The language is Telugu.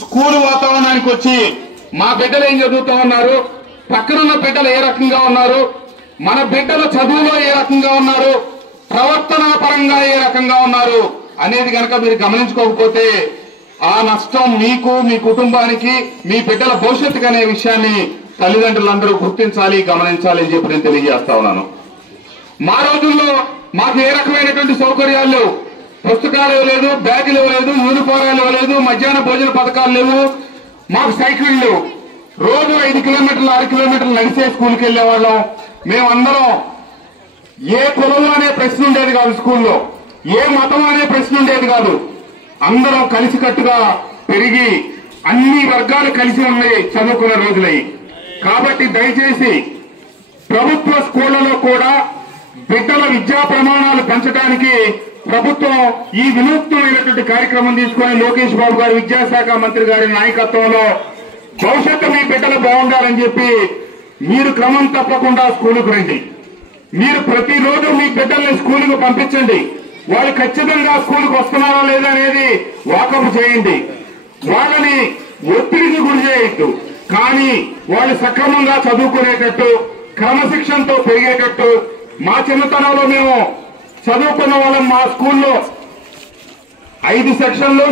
స్కూల్ వాతావరణానికి వచ్చి మా బిడ్డలు ఏం చదువుతా ఉన్నారు, పక్కనున్న బిడ్డలు ఏ రకంగా ఉన్నారు, మన బిడ్డల చదువులో ఏ రకంగా ఉన్నారు, ప్రవర్తనా పరంగా ఏ రకంగా ఉన్నారు అనేది కనుక మీరు గమనించుకోకపోతే ఆ నష్టం మీకు, మీ కుటుంబానికి, మీ బిడ్డల భవిష్యత్తుకు అనే విషయాన్ని తల్లిదండ్రులందరూ గుర్తించాలి, గమనించాలి అని చెప్పి నేను తెలియజేస్తా ఉన్నాను. మా రోజుల్లో మాకు ఏ రకమైనటువంటి సౌకర్యాలు లేవు. పుస్తకాలు ఇవ్వలేదు, బ్యాగులు ఇవ్వలేదు, యూనిఫారాలు ఇవ్వలేదు, మధ్యాహ్న భోజన పథకాలు లేవు, మాకు సైకిల్ లేవు. రోజు 5 కిలోమీటర్లు 6 కిలోమీటర్లు నడిచే స్కూల్కి వెళ్లేవాళ్ళం. మేమందరం ఏ కులం అనే ప్రశ్న ఉండేది కాదు, స్కూల్లో ఏ మతం అనే ప్రశ్న ఉండేది కాదు. అందరం కలిసికట్టుగా పెరిగి అన్ని వర్గాలు కలిసి ఉన్నాయి చదువుకున్న రోజులయ్యి. కాబట్టి దయచేసి ప్రభుత్వ స్కూళ్లలో కూడా బిడ్డల విద్యా ప్రమాణాలు పెంచడానికి ప్రభుత్వం ఈ వినూత్నమైనటువంటి కార్యక్రమం తీసుకుని లోకేష్ బాబు గారు విద్యాశాఖ మంత్రి గారి నాయకత్వంలో భవిష్యత్తు మీ బిడ్డలు బాగుండాలని చెప్పి మీరు క్రమం తప్పకుండా స్కూలుకు రండి. మీరు ప్రతిరోజు మీ బిడ్డల్ని స్కూలుకు పంపించండి. వాళ్ళు ఖచ్చితంగా స్కూలుకు వస్తున్నారా లేదా అనేది వాకప్ చేయండి. వాళ్ళని ఒత్తిడికి గురి చేయొద్దు, కానీ వాళ్ళు సక్రమంగా చదువుకునేటట్టు, క్రమశిక్షణతో పెరిగేటట్టు. మా చిన్నతనంలో మేము చదువుకున్న వాళ్ళం మా స్కూల్లో 5 సెక్షన్లు